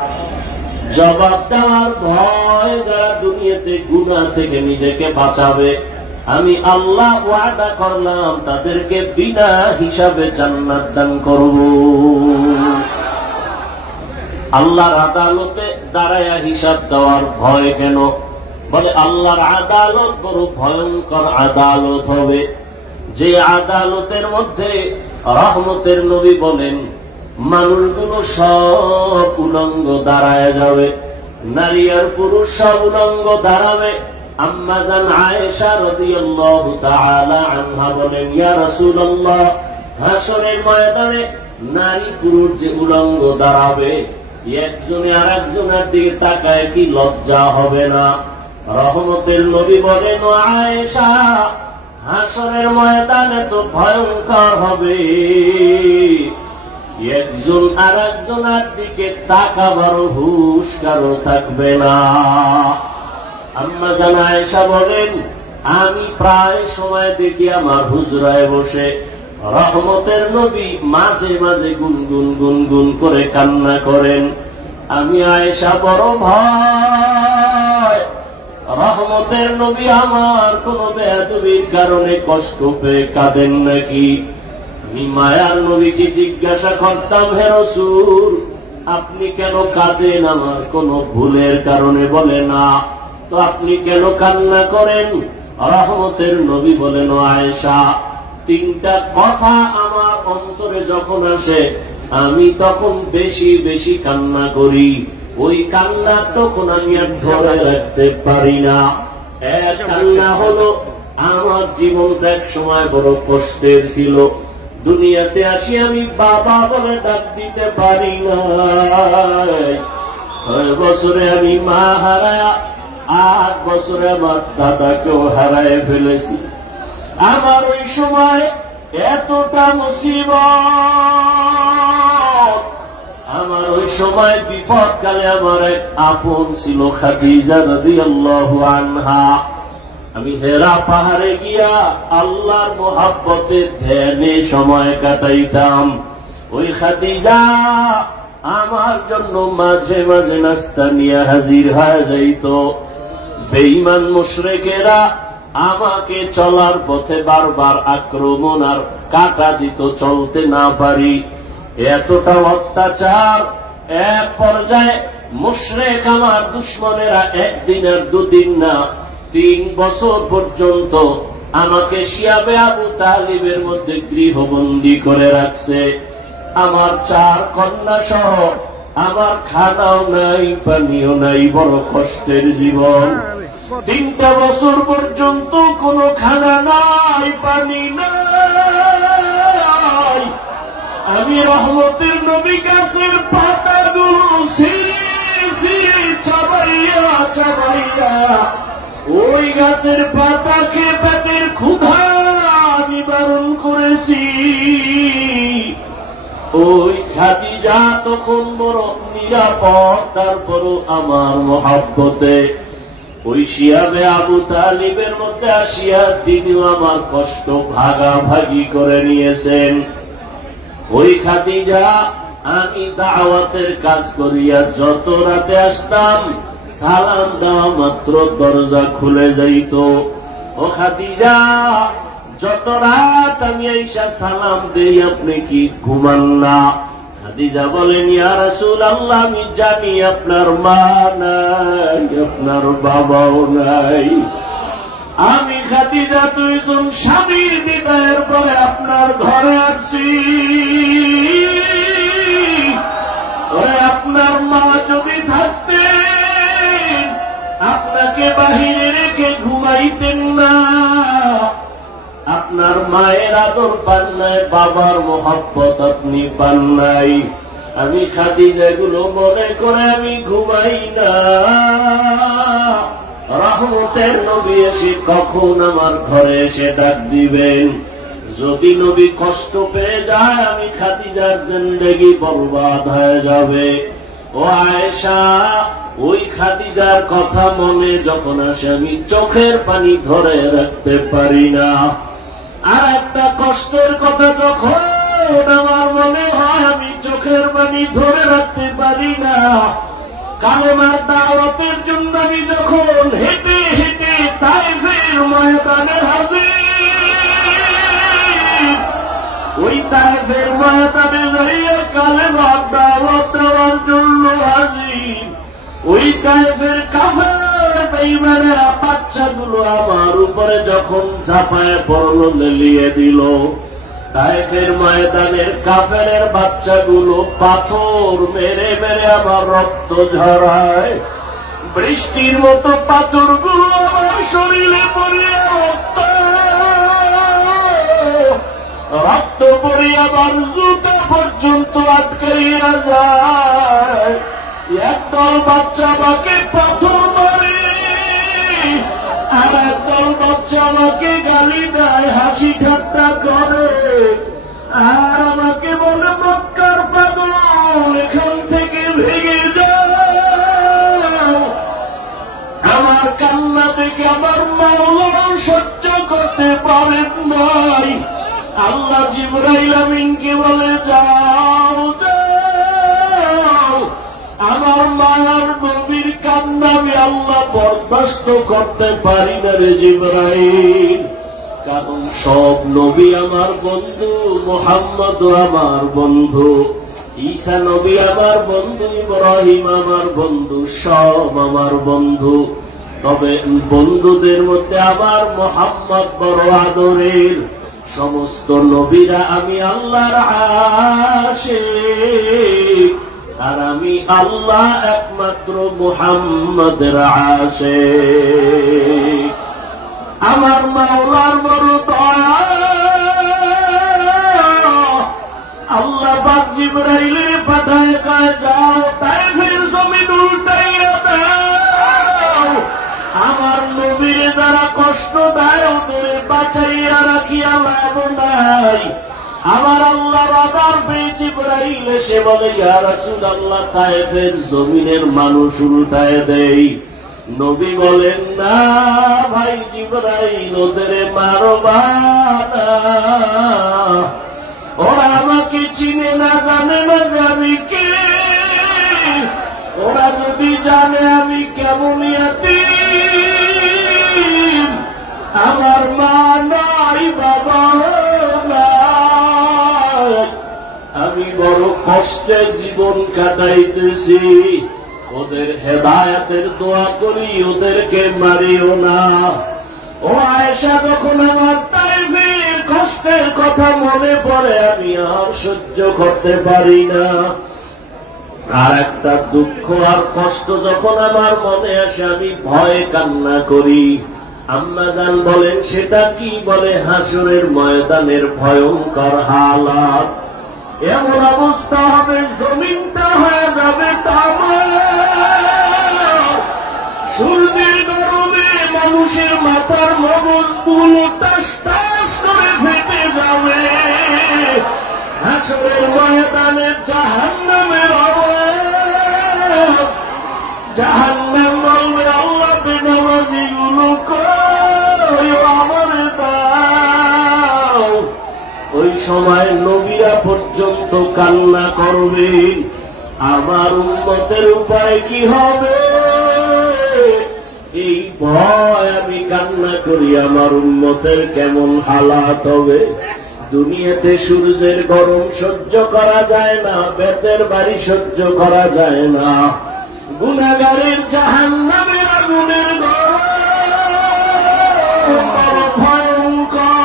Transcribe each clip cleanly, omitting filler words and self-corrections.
জবাব দেওয়ার ভয় যারা দুনিয়াতে গুনাহ থেকে নিজেকে বাঁচাবে, আমি আল্লাহ ওয়াদা করলাম তাদেরকে বিনা হিসাবে জান্নাত দান করব। আল্লাহর আদালতে দাঁড়ায়া হিসাব দেওয়ার ভয় কেন? বলে আল্লাহর আদালত বড় ভয়ঙ্কর আদালত হবে, যে আদালতের মধ্যে রহমতের নবী বলেন মানুষগুলো সব উলঙ্গ দাঁড়ায় যাবে, নারী আর পুরুষ সব উলঙ্গ দাঁড়াবে। আম্মা জান আয়েশা রাদিয়াল্লাহু তাআলা আনহা বলেন, ইয়া রাসূলুল্লাহ, হাসরের ময়দানে নারী পুরুষ যে উলঙ্গ দাঁড়াবে, একজনে আর একজনের দিকে তাকায় কি লজ্জা হবে না? রহমতের নবী বলেন, ও আয়েশা, হাসরের ময়দানে তো ভয়ঙ্কর হবে, একজন আর একজনের দিকে তাকাবারও হুঁশ কারো থাকবে না। আম্মা জান আয়েশা বলেন, আমি প্রায় সময় দেখি আমার হুজরায় বসে রহমতের নবী মাঝে মাঝে গুনগুন গুনগুন করে কান্না করেন। আমি আয়েশা বড় ভয়, রহমতের নবী আমার কোন বেয়াদবির কারণে কষ্ট পেয়ে কাঁদেন নাকি? আমি মায়ার নবীকে জিজ্ঞাসা করতাম, হে রাসূল, আপনি কেন কাঁদেন? আমার কোন ভুলের কারণে? বলে না। তো আপনি কেন কান্না করেন? রহমতের নবী বলেন, ও আয়েশা, তিনটা কথা আমার অন্তরে যখন আসে আমি তখন বেশি বেশি কান্না করি। ওই কান্না তখন আমি আর ধরে রাখতে পারি না। এক কান্না হলো, আমার জীবনটা এক সময় বড় কষ্টের ছিল, দুনিয়াতে আসি আমি বাবা বলে ডাক দিতে পারি না। 6 বছরে আমি মা হারায়া, 8 বছরে আমার দাদাকেও হারায় ফেলেছি। আমার ওই সময় এতটা মুসিবত, আমার ওই সময় বিপদকালে আমার এক আপন ছিল খাদিজা রাদিয়াল্লাহু আনহা। আমি হেরা পাহাড়ে গিয়া আল্লাহর মোহাব্বতে ধ্যানে সময় কাটাইতাম। ওই খাদিজা আমার জন্য মাঝে মাঝে নাস্তা নিয়ে হাজির হয়ে যাইত। বেঈমান মুশরিকেরা আমাকে চলার পথে বারবার আক্রমণ আর কাটা দিত, চলতে না পারি। এতটা অত্যাচার, এক পর্যায়ে মুশরিক আমার দুশমনেরা একদিন আর দুদিন না 3 বছর পর্যন্ত আমাকে শিয়াবে আবু তালিবের মধ্যে গৃহবন্দী করে রাখছে। আমার 4 কন্যা সহ আমার খানাও নাই, পানিও নাই, বড় কষ্টের জীবন। 3টা বছর পর্যন্ত কোনো খানা নাই, পানি নাই। আমি রহমতের নবী গাছের পাতাগুলো চাবাইয়া চাবাইয়া ওই গাছের পাতা খেয়ে পেটের ক্ষুধা নিবারণ করেছি। ওই খাদিজা তখন বড় নিরাপদ, তারপরও আমার মহাব্বতে ওই শিয়াবে আবু তালিবের মধ্যে আসিয়া তিনিও আমার কষ্ট ভাগাভাগি করে নিয়েছেন। ওই খাদিজা, আমি দাওয়াতের কাজ করিয়া যত রাতে আসতাম, সালাম দেওয়া মাত্র দরজা খুলে যাইত। ও খাদিজা, যত রাত আমি আইসা সালাম দেই, আপনি কি ঘুমান না? খাদিজা বলেন, ইয়া রাসূলুল্লাহ, আমি জানি আপনার মা নাই, আপনার বাবাও নাই। আমি খাদিজা 2 জন স্বামীর বিদায়ের পরে আপনার ঘরে আসছি। আপনার মা যদি থাকতেন আপনাকে বাহিরে রেখে ঘুমাইতেন না। আপনার মায়ের আদর পান নাই, বাবার মোহাব্বত আপনি পান নাই। আমি খাদিজা এগুলো মনে করে আমি ঘুমাই না। রহমতের নবী এসে কখন আমার ঘরে এসে ডাক দিবেন। যদি নবী কষ্ট পেয়ে যায়, আমি খাদিজার জিন্দেগি বরবাদ হয়ে যাবে। ও আয়েশা, ওই খাদিজার কথা মনে যখন আসে আমি চোখের পানি ধরে রাখতে পারি না। আর একটা কষ্টের কথা যখন আমার মনে হয় আমি চোখের পানি ধরে রাখতে পারি না। কালেমার দাওয়াতের জন্য আমি যখন হেঁটে হেঁটে তায়েফের ময়দানে হাজির, ওই তায়েফের ময়দানে যাইয়া কালেমার দাওয়াত দেওয়ার জন্য হাজির, ওই তায়েফের কাফের বেঈমানেরা বাচ্চাগুলো আমার উপরে যখন ঝাঁপায় পড়ল, লেলিয়ে দিল, তায়েফের ময়দানের কাফেরের বাচ্চাগুলো পাথর মেরে মেরে আমার রক্ত ঝরায়, বৃষ্টির মতো পাথরগুলো আমার শরীরে পড়িয়া রক্ত পড়িয়া আমার জুতা পর্যন্ত আটকাইয়া যায়। একদল বাচ্চা আমাকে পাথর মারে, আর একদল বাচ্চা আমাকে গালি দেয়, হাসি ঠাট্টা করে, আর আমাকে বলে মক্কার পাগল, এখান থেকে ভেঙে যাও। আমার কান্না দেখে আমার মাওলা সহ্য করতে পারেন নাই। আল্লাহ জিবরাইল আমিনকে বলে যাও যাও, আমার মায়ার নবীর কান্না আমি আল্লাহ বরদাস্ত করতে পারি না রে জিবরাইল। কারণ সব নবী আমার বন্ধু, মুহাম্মদ আমার বন্ধু, ঈসা নবী আমার বন্ধু, ইব্রাহিম আমার বন্ধু, সব আমার বন্ধু। তবে বন্ধুদের মধ্যে আমার মুহাম্মদ বড় আদরের। সমস্ত নবীরা আমি আল্লাহর আশিক, আর আমি আল্লাহ একমাত্র মুহাম্মদের আশিক। আমার মাওলার বড় দয়া, আল্লাহ পাক জিবরাইলের পাঠায় কয় যাও তায়েফের জমিন উল্টাইয়া দাও, আমার নবীরে যারা কষ্ট দেয় ওদের বাঁচাইয়া রাখিয়া লাভ নাই। আমার আল্লাহর আদার পেয়ে জিবরাইল এসে বলে ইয়া রাসূলুল্লাহ, তায়েফের জমিনের মানুষ উল্টায় দেই। নবী বলেন না ভাই জিবরাইল, ওদের মারবা না, ওরা আমাকে চিনে না, জানে না যে আমি কে। ওরা যদি জানে আমি কেমন ইয়াতীম, আমার মা নাই, বাবা নাই, আমি বড় কষ্টে জীবন কাটাইতেছি, ওদের হেদায়েতের দোয়া করি, ওদেরকে মারিও না। ও আয়েশা, যখন আমার তায়েফের কষ্টের কথা মনে পড়ে আমি আর সহ্য করতে পারি না। আর একটা দুঃখ আর কষ্ট যখন আমার মনে আসে আমি ভয়ে কান্না করি। আম্মাজান বলেন সেটা কি? বলে হাসরের ময়দানের ভয়ঙ্কর হালাত। এমন অবস্থা হবে জমিনটা হয়ে যাবে তামা, সূর্যের গরমে মানুষের মাথার মগজগুলো টাস টাস করে ফেটে যাবে। হাসরের ময়দানে জাহান্নামের আওয়াজ, জাহান্নাম বলবে আল্লাহ বেনামাজিগুলো কই, আমারে দাও। ওই সময় নবীরা পর্যন্ত কান্না করবেন, আমার উম্মতের উপায় কি হবে? এই ভয় আমি কান্না করি, আমার উম্মতের কেমন হালাত হবে। দুনিয়াতে সূর্যের গরম সহ্য করা যায় না, বেতের বাড়ি সহ্য করা যায় না, গুনাহগারের জাহান্নামের আগুনের গরম ভয়ঙ্কর।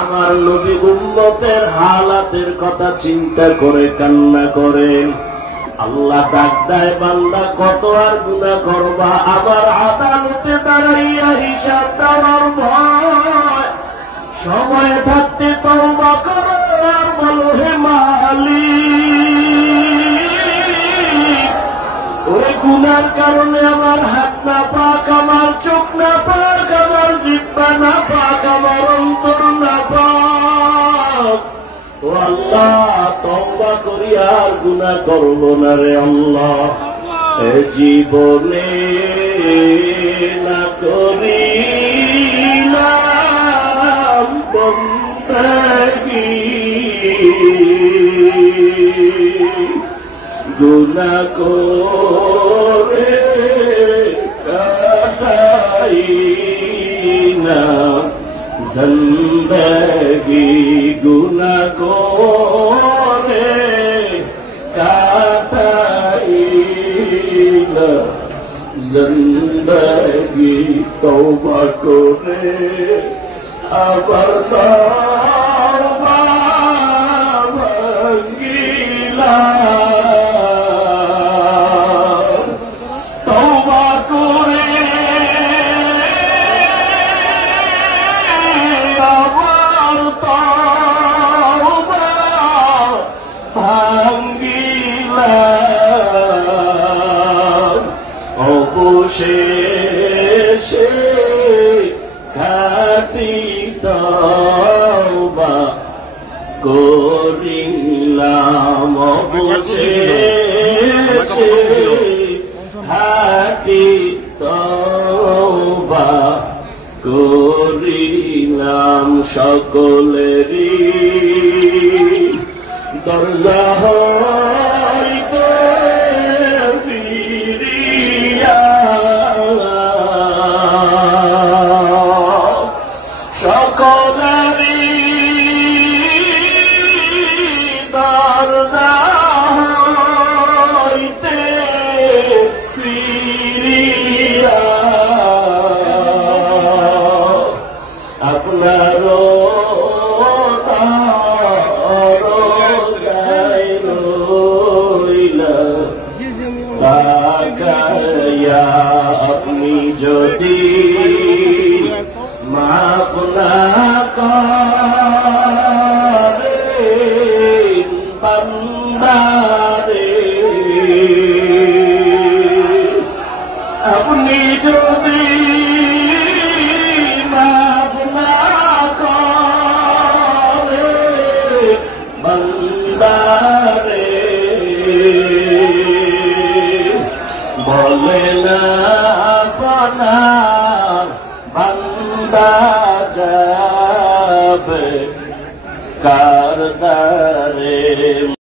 আমার নবী উম্মতের হালাতের কথা চিন্তা করে কান্না করেন। আল্লাহ ডাক দেয়, বান্দা কত আর গুনাহ করবা, আমার আদালতে দাঁড়াইয়া হিসাব দেওয়ার ভয়। সময় থাকতে তওবা করো আর বলো হে মালিক, ওই গুনার কারণে আমার হাত না পাক, আমার চোখ না পাক, আমার জিহ্বা না পাক, আমার অন্তর না পাক। ও আল্লাহ, তওবা করি আর গুনাহ করব না রে আল্লাহ। এ জীবনে না করিলাম বন্দা গুনা করে কাটাই না জিন্দগি, গুনা করে কাটাই না জিন্দগি। তওবা করে আবার তওবা ভাঙ্গিলাম, তওবা করে আবার তওবা ভাঙ্গিলাম। অবশেষে খাঁটি তওবা করিলাম, অবশেষে খাঁটি তওবা করিলাম। সকলেরই দরজা হইতে ফিরিয়া, সকলেরই দরজা হইতে ফিরিয়া আপনারও দরজায় রইলাম তাকায়া। আপনি যদি মাফ না করেন বান্দারে, আপনি যদি মাফ না করেন বান্দারে, বলে না আপনার বান্দা যাবে কার দ্বারে।